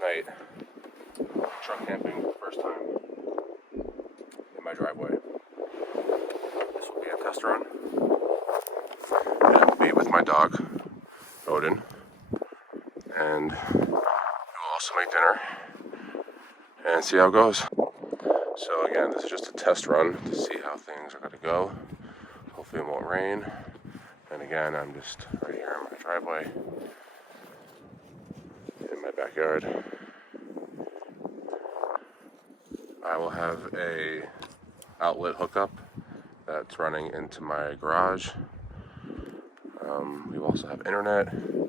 night truck camping for the first time in my driveway. This will be a test run. And I will be with my dog, Odin, and we will also make dinner and see how it goes. So again, this is just a test run to see how things are going to go. Hopefully it won't rain. And again, I'm just right here in my driveway, in my backyard. I will have a outlet hookup that's running into my garage. We will also have internet, and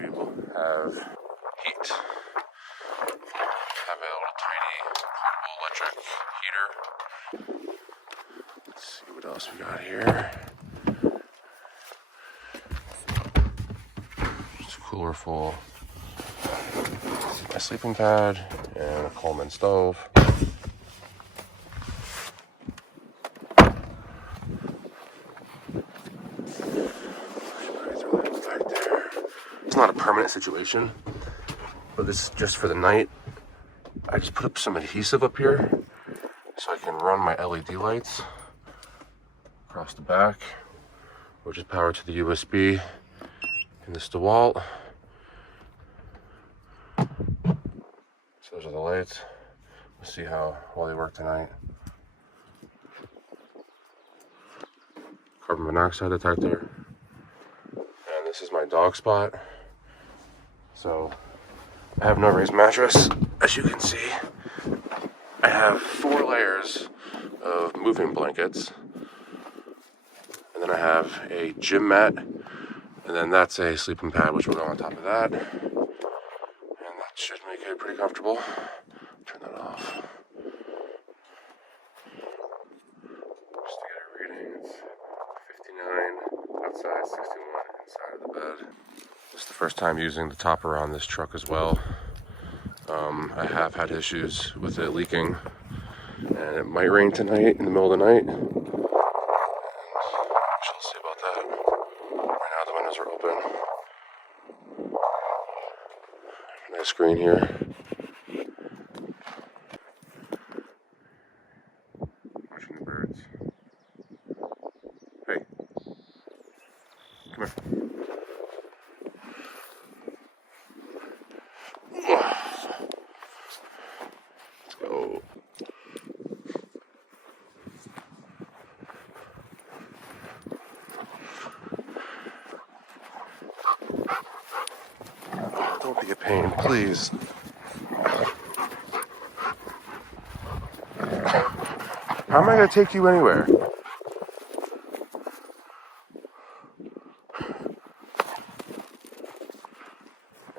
we will have heat. Have a little tiny portable electric heater. Let's see what else we got here. Just a cooler full. This is my sleeping pad and a Coleman stove. It's not a permanent situation, but this is just for the night. I just put up some adhesive up here so I can run my LED lights across the back, which is powered to the USB in this DeWalt. So those are the lights. We'll see how well they work tonight. Carbon monoxide detector. And this is my dog spot. So I have no raised mattress, as you can see. I have 4 layers of moving blankets. And then I have a gym mat. And then that's a sleeping pad, which will go on top of that. And that should make it pretty comfortable. Turn that off. Just to get a reading, it's 59 outside, 61 inside of the bed. This is the first time using the topper on this truck as well. I have had issues with it leaking, and it might rain tonight in the middle of the night. And we'll see about that. Right now the windows are open. Nice screen here. Watching the birds. Hey, come here. Let's go. Don't be a pain, please. How am I going to take you anywhere?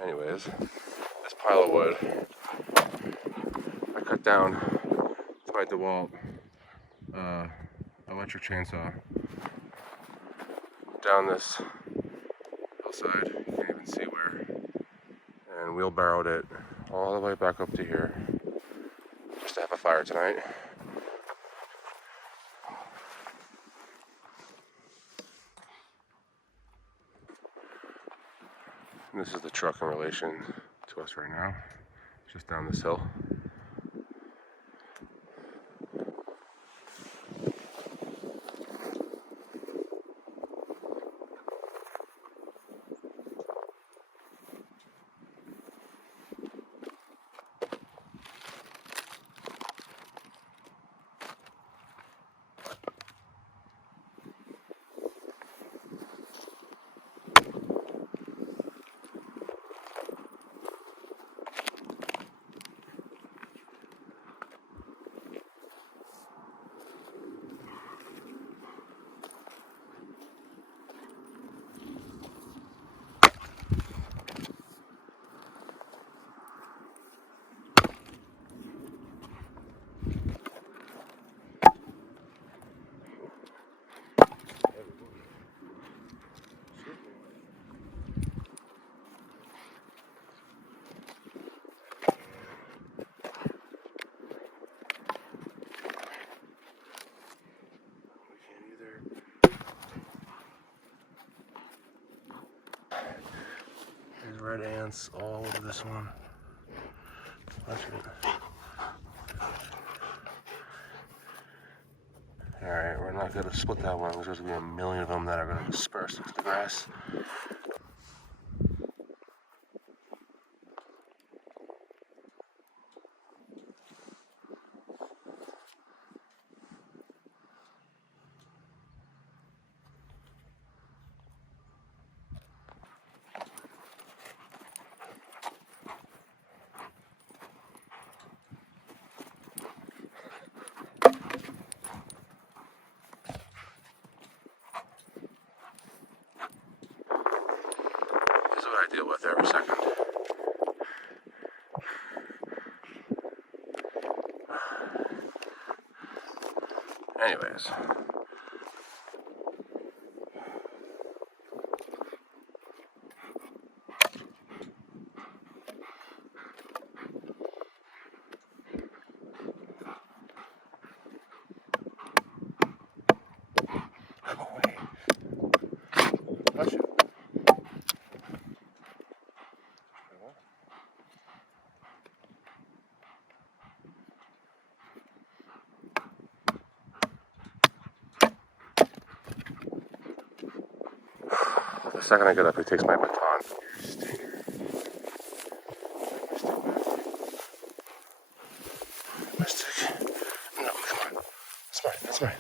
Anyways, this pile of wood I cut down with my DeWalt electric chainsaw down this hillside. You can't even see where. And wheelbarrowed it all the way back up to here just to have a fire tonight. And this is the truck in relation to us right now, just down this hill. There's red ants all over this one. Watch it. Alright, we're not going to split that one because there's going to be a million of them that are going to disperse into the grass. This is what I deal with every second. Anyways. Touch it. The second I get up, he takes my baton. My stick. No, come on. That's mine.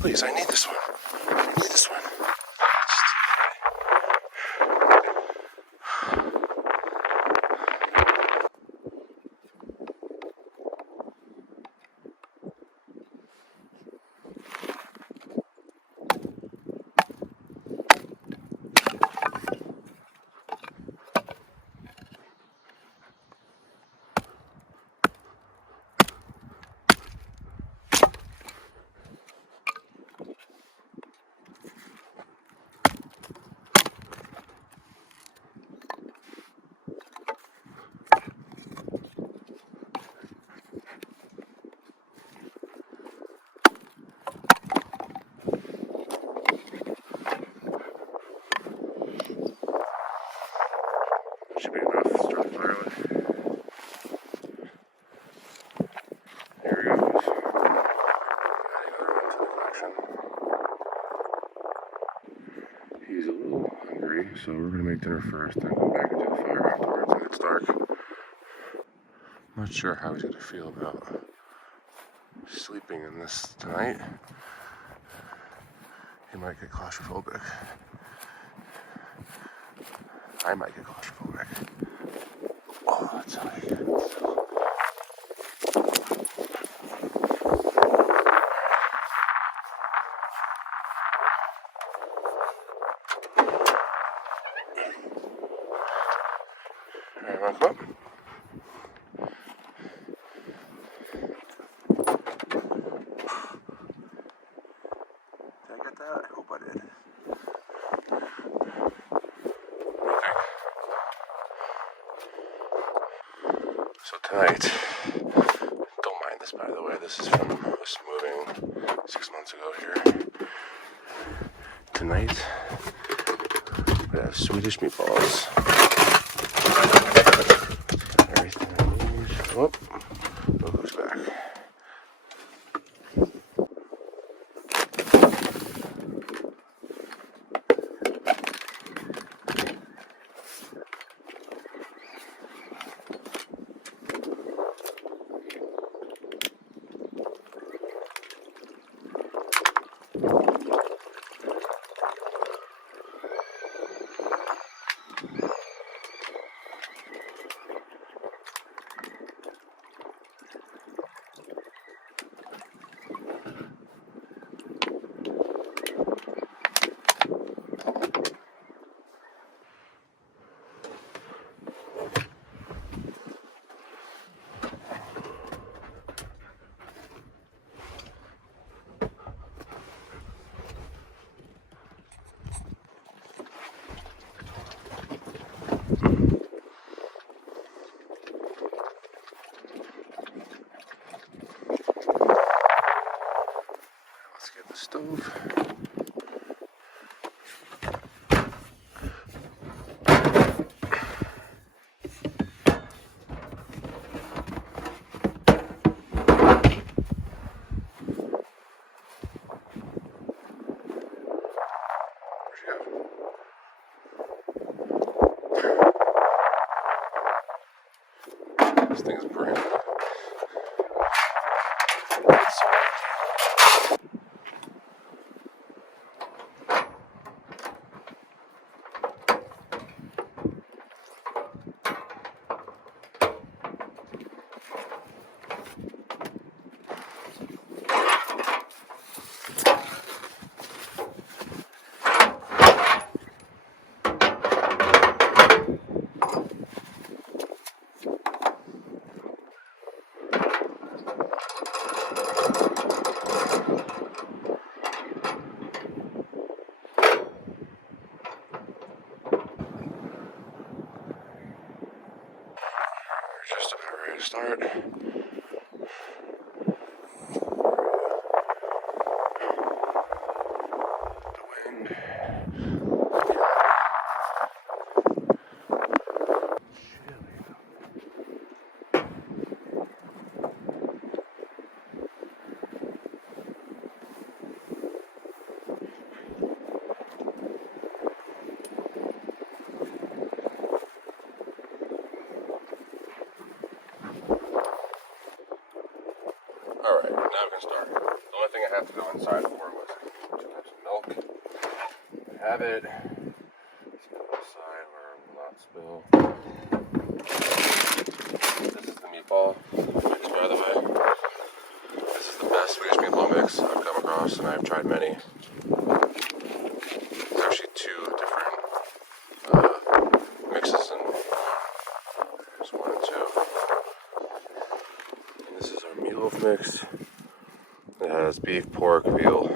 Please, I need this one. I need this one. Should be enough. Start the firewood. There he goes. Adding another one to the collection. He's a little hungry, so we're gonna make dinner first, then go back into the fire afterwards when it's dark. Not sure how he's gonna feel about sleeping in this tonight. He might get claustrophobic. I might get claustrophobic. Oh, that's high. Alright, wanna come up? Did I get that? I hope I did. So tonight, don't mind this by the way, this is from us moving 6 months ago here. Tonight, we have Swedish Meatballs. Everything moves. Oh, look who's back. This thing's brand new. Just about ready to start. The wind. Alright, now we can start. The only thing I have to go inside for was 2 cups of milk. I have it. Let's go inside where it will not spill. This is the meatball mix, by the way. This is the best Swedish meatball mix I've come across, and I've tried many. There's actually 2 different mixes in one. There's 1 and 2. This is our meatloaf mix. It has beef, pork, veal.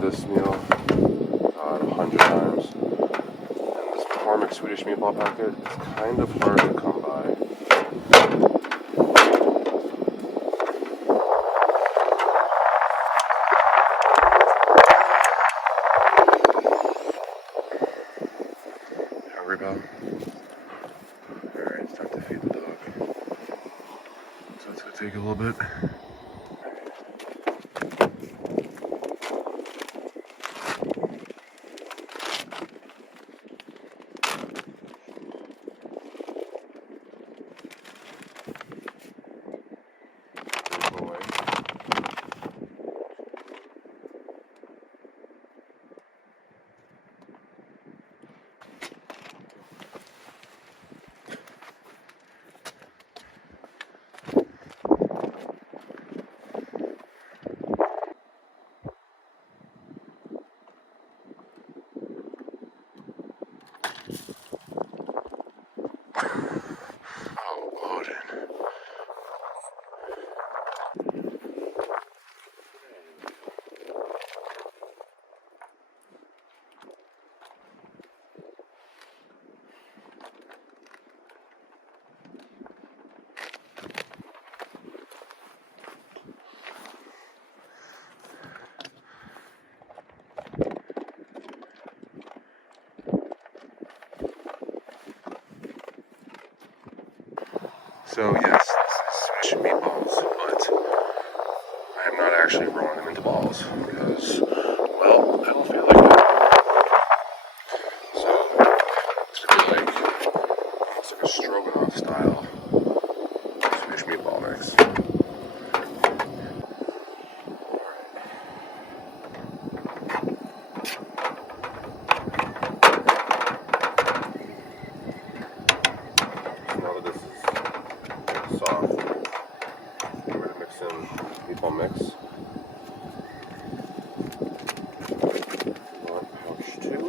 This meal 100 times. And this McCormick Swedish meatball packet is kind of hard to come by. Hungry, pal? Alright, it's time to feed the dog. So it's going to take a little bit. So yes, this is Swedish Meatballs, but I am not actually rolling them into balls because, well, I don't feel like it. So it's gonna be like almost like a stroganoff style Swedish meatball mix. Now that this is soft, we're going to mix in meatball mix. One pouch two.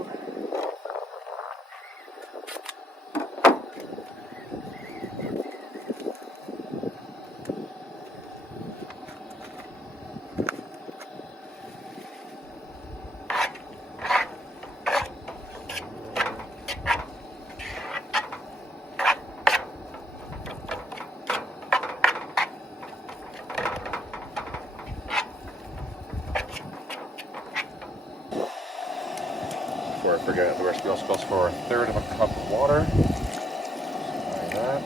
Before I forget, the recipe also calls for 1/3 of a cup of water. Like that.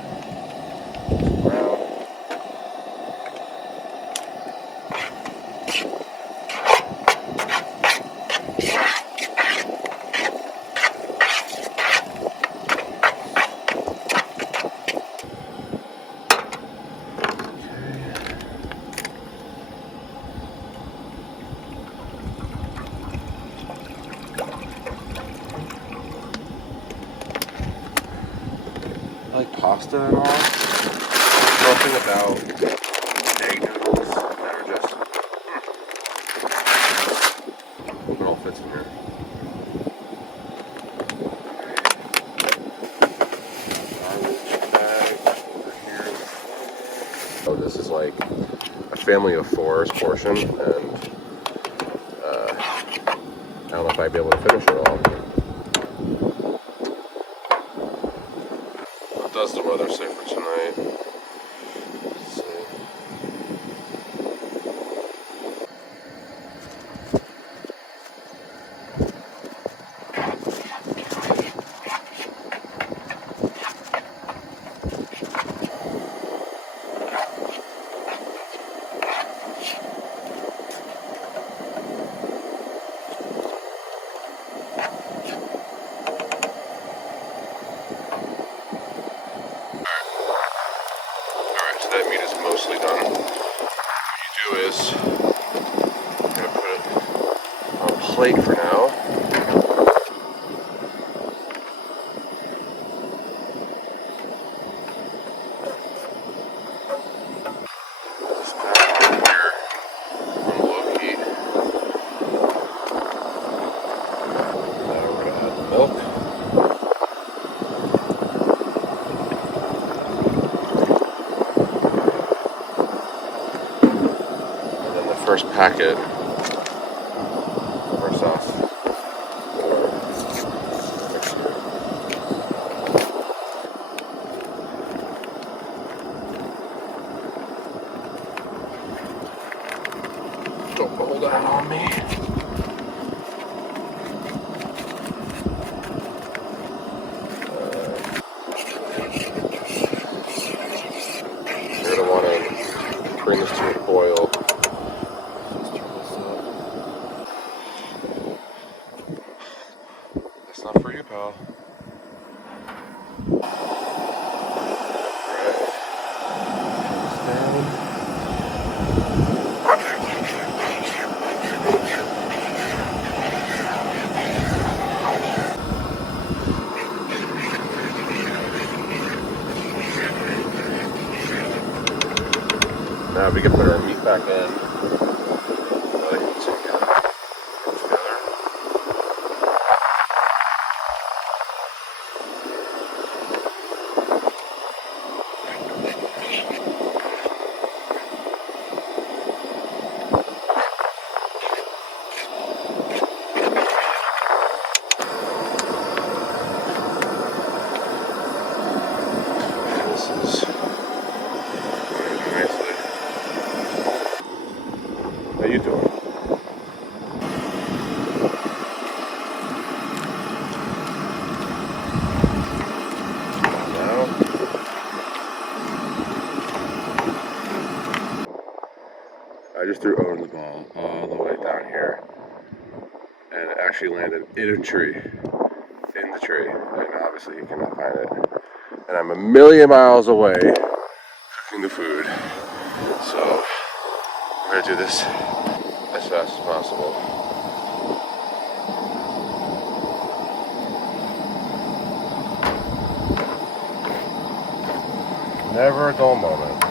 Around. I like pasta and all. Something about egg noodles that are just. Hope it all fits in here. Garbage bag over here. So this is like a family of four's portion, and I don't know if I'd be able to finish it all. What does the weather say for tonight? Let's see. So that meat is mostly done. What you do is, I'm going to put it on a plate for now. This back over here on low heat. Now we're going to add the milk. First packet of our sauce. Don't roll that on me. You're going to want to bring this to a boil. That's not for you, pal. Now we can put our meat back in. just threw Owen the ball all the way down here, and it actually landed in a tree. In the tree, and obviously you cannot find it. And I'm a million miles away cooking the food. So we're gonna do this as fast as possible. Never a dull moment.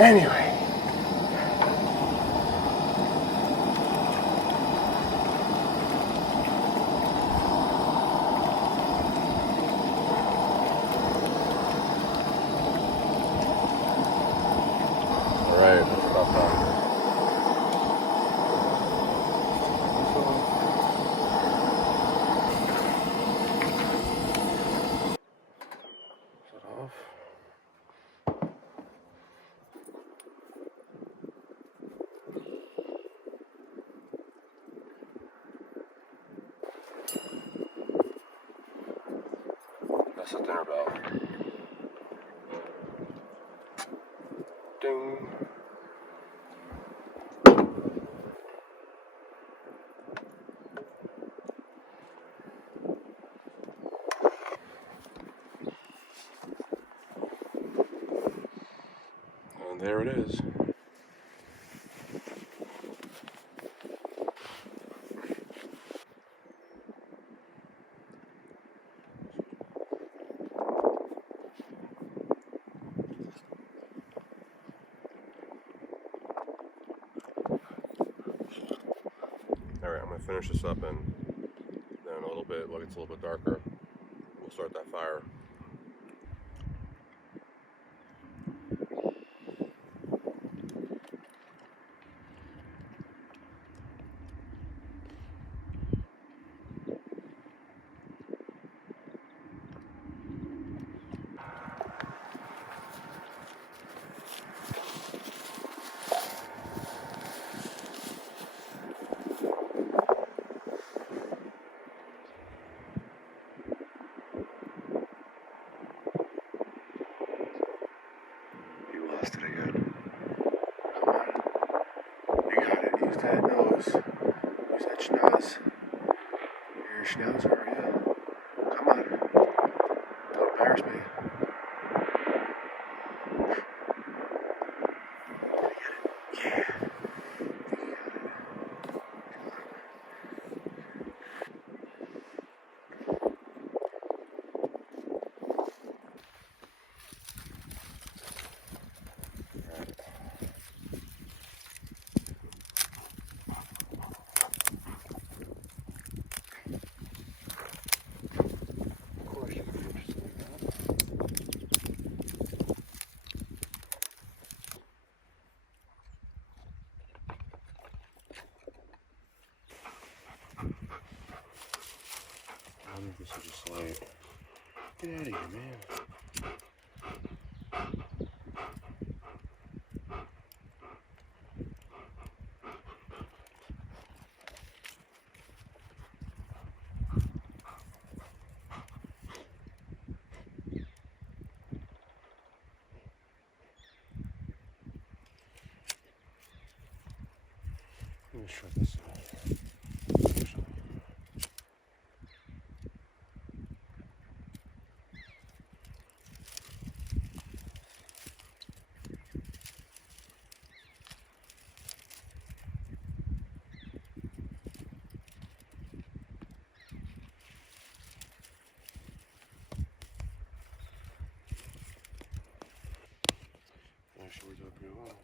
Anyway. Alright, that's about done. Set off. That's the dinner bell. Ding. And there it is. Alright, I'm going to finish this up, and then in a little bit, when it gets a little bit darker, we'll start that fire. Lost it again. Come on. You got it. Use that nose. Use that schnoz. You're a schnauzer, are you? Come on. Don't embarrass me. Yeah. I think this is just like, get out of here, man. Let me shut this off. Actually, we're talking about.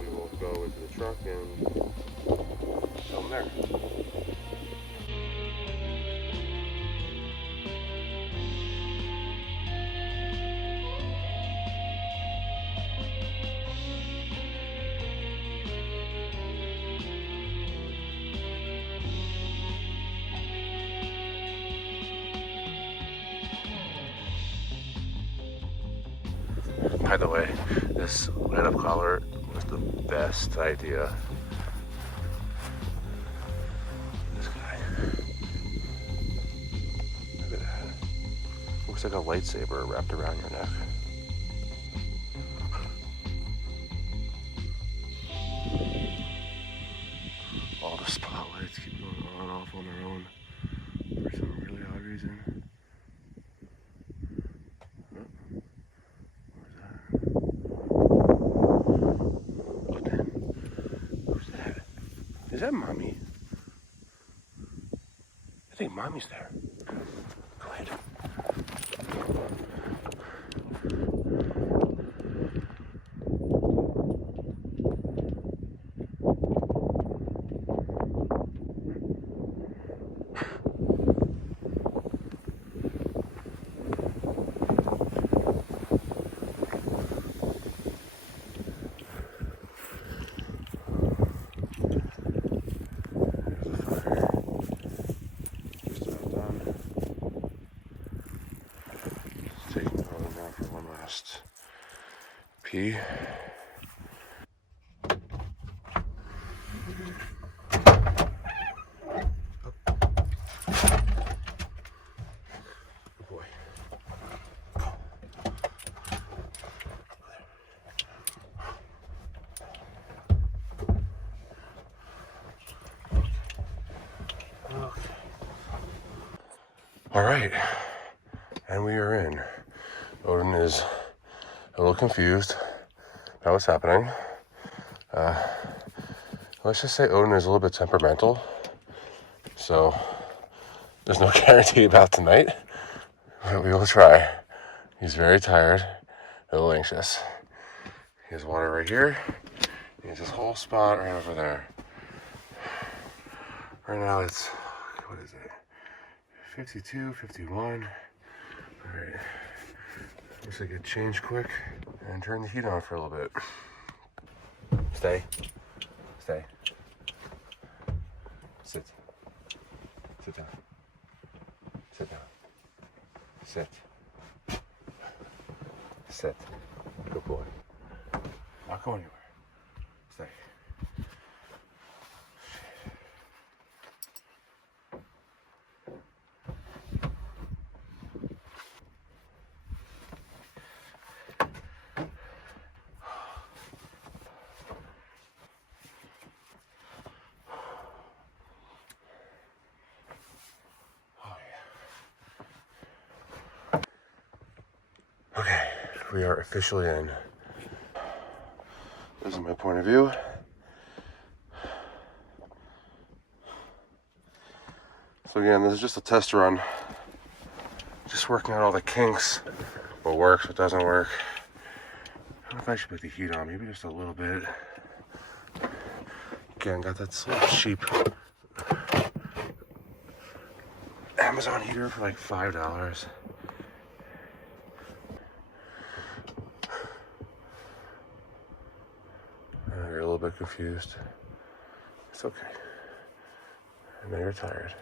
We will go into the truck and film there. By the way, this light up collar was the best idea. This guy. Look at that. Looks like a lightsaber wrapped around your neck. All the spotlights keep going on and off on their own for some really odd reason. Is that Mommy? I think Mommy's there. Go ahead. Pee. Good boy. Okay. All right, and we are in. Odin is a little confused about what's happening. Let's just say Odin is a little bit temperamental, so there's no guarantee about tonight, but we will try. He's very tired, a little anxious. He has water right here. He has this whole spot right over there. Right now it's, what is it? 52, 51. All right. Looks like it changed quick and turn the heat on for a little bit. Stay. Stay. Sit. Sit down. Sit down. Sit. Sit. Good boy. Not go anywhere. Stay. Okay, we are officially in. This is my point of view. So again, this is just a test run. Just working out all the kinks. What works, what doesn't work. I don't know if I should put the heat on, maybe just a little bit. Again, got that little cheap Amazon heater for like $5. You're a little bit confused. It's okay. I know you're tired.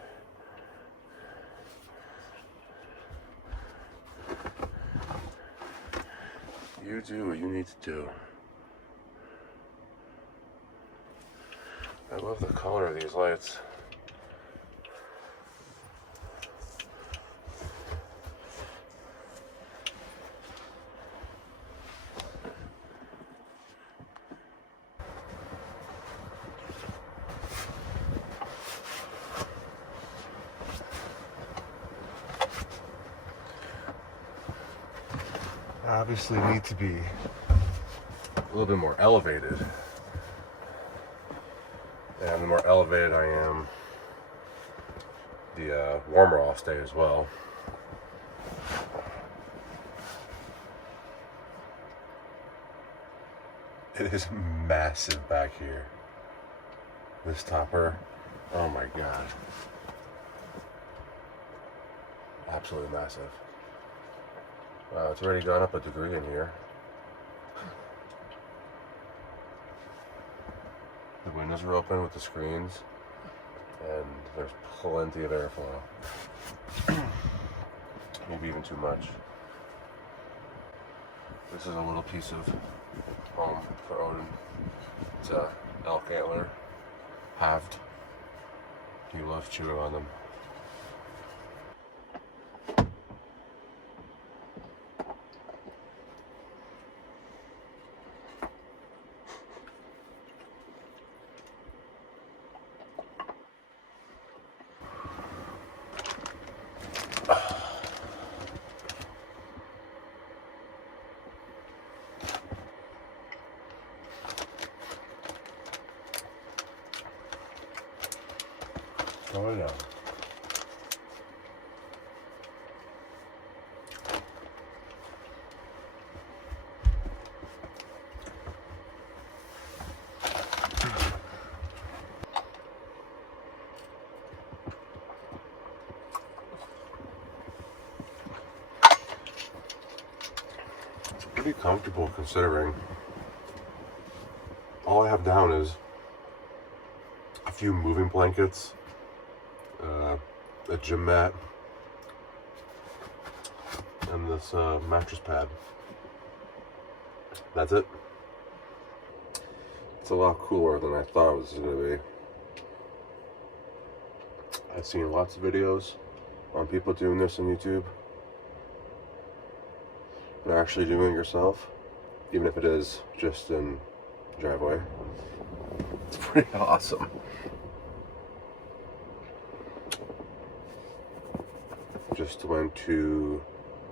You do what you need to do. I love the color of these lights. obviously need to be a little bit more elevated. And the more elevated I am, the warmer I'll stay as well. It is massive back here. This topper, oh my god. Absolutely massive. Wow, it's already gone up a degree in here. The windows are open with the screens, and there's plenty of airflow. Maybe even too much. This is a little piece of home for Odin. It's a elk antler, halved. He loves chewing on them. Oh yeah. It's pretty comfortable considering all I have down is a few moving blankets, a gym mat, and this mattress pad. That's it. It's a lot cooler than I thought it was going to be. I've seen lots of videos on people doing this on YouTube. But actually doing it yourself, even if it is just in the driveway, it's pretty awesome. Just went to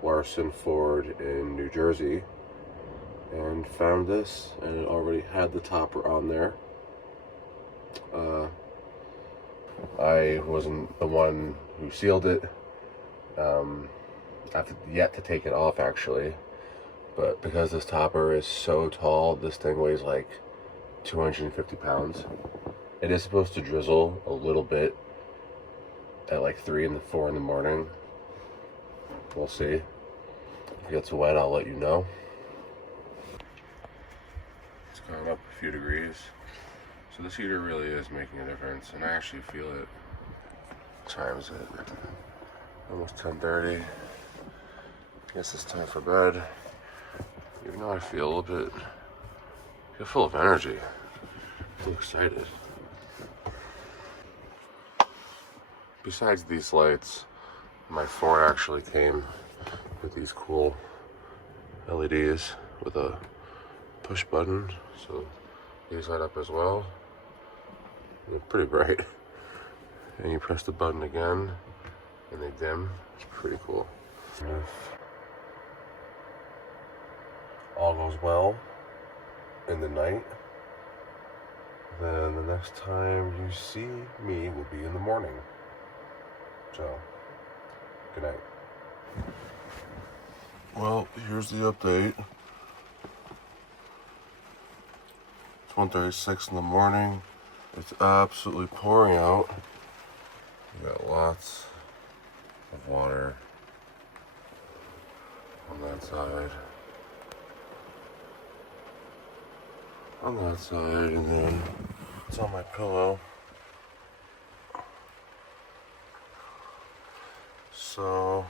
Larson Ford in New Jersey and found this, and it already had the topper on there. I wasn't the one who sealed it. I've yet to take it off actually, but because this topper is so tall, this thing weighs like 250 pounds. It is supposed to drizzle a little bit at like 3 and 4 in the morning. We'll see. If it gets wet, I'll let you know. It's gone up a few degrees. So this heater really is making a difference, and I actually feel it. What time is it? Almost 10:30. Guess it's time for bed. Even though I feel a little bit, full of energy. I'm excited. Besides these lights, my Ford actually came with these cool LEDs with a push button, so these light up as well. They're pretty bright. And you press the button again and they dim. It's pretty cool. If all goes well in the night, then the next time you see me will be in the morning. So, good night. Well, here's the update. It's 1:36 in the morning. It's absolutely pouring out. We got lots of water on that side. On that side, and then it's on my pillow. So,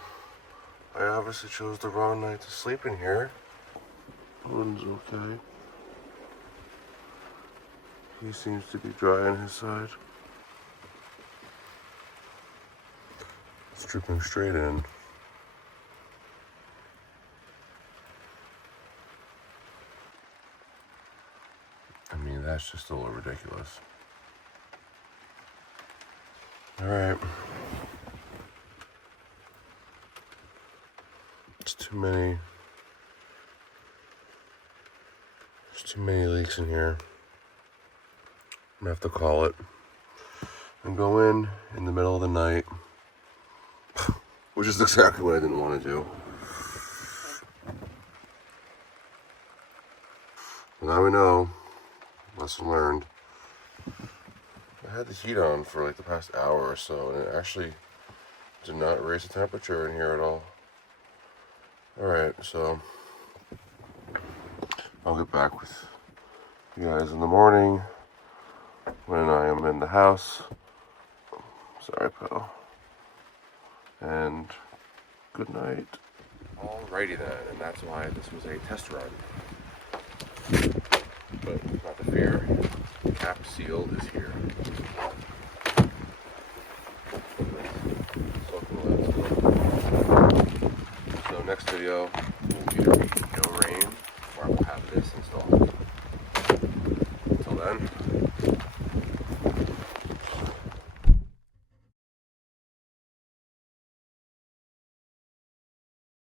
I obviously chose the wrong night to sleep in here. Owen's okay. He seems to be dry on his side. It's dripping straight in. I mean, that's just a little ridiculous. All right. It's too many Too many leaks in here. I'm gonna have to call it and go in the middle of the night, which is exactly what I didn't want to do. But now we know. Lesson learned. I had the heat on for like the past hour or so, and it actually did not raise the temperature in here at all. Alright, so I'll get back with you guys in the morning when I am in the house. Sorry, pal. And good night. Alrighty then, and that's why this was a test run. But not to fear, cap seal is here. So next video will either be no rain or I will have this installed. Until then.